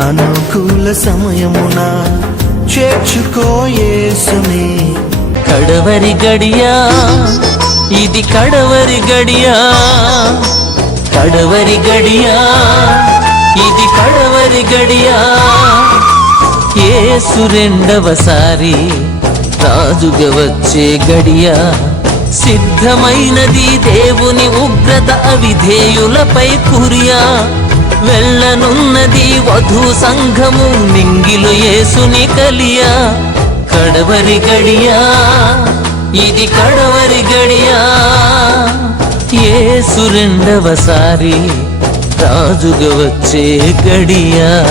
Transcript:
అనుకూల సమయమున చేర్చుకోయేసుని కడవరి గడియా ఇది కడవరి గడియా. కడవరి గడియా ఇది కడవరి గడియా. ఏసు రెండవసారి రాజుగా వచ్చే గడియా. సిద్ధమైనది దేవుని ఉగ్రత అవిధేయులపై కురియా. వెళ్ళనున్నది వధు సంఘము నింగిలు యేసుని కలియా. కడవరి గడియా ఇది కడవరి గడియా. యేసు రెండవసారి రాజుగా వచ్చే గడియా.